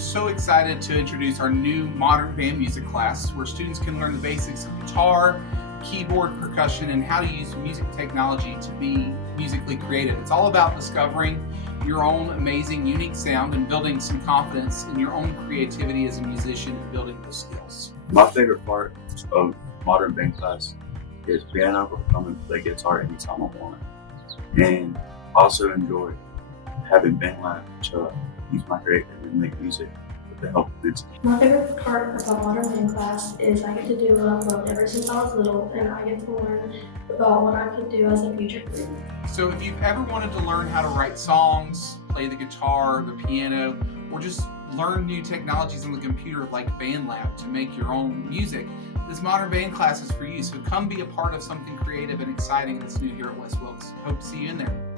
so excited to introduce our new modern band music class where students can learn the basics of guitar, keyboard, percussion, and how to use music technology to be musically creative. It's all about discovering your own amazing, unique sound and building some confidence in your own creativity as a musician and building those skills. My favorite part of modern band class is being able to come and play guitar anytime I want. And also enjoy having band lab to use my creativity and make music with the help of good team. My favorite part about modern band class is I get to do what I've loved ever since I was little, and I get to learn about what I could do as a future career. So if you've ever wanted to learn how to write songs, play the guitar, the piano, or just learn new technologies on the computer like BandLab to make your own music, this modern band class is for you. So come be a part of something creative and exciting that's new here at West Wilkes. Hope to see you in there.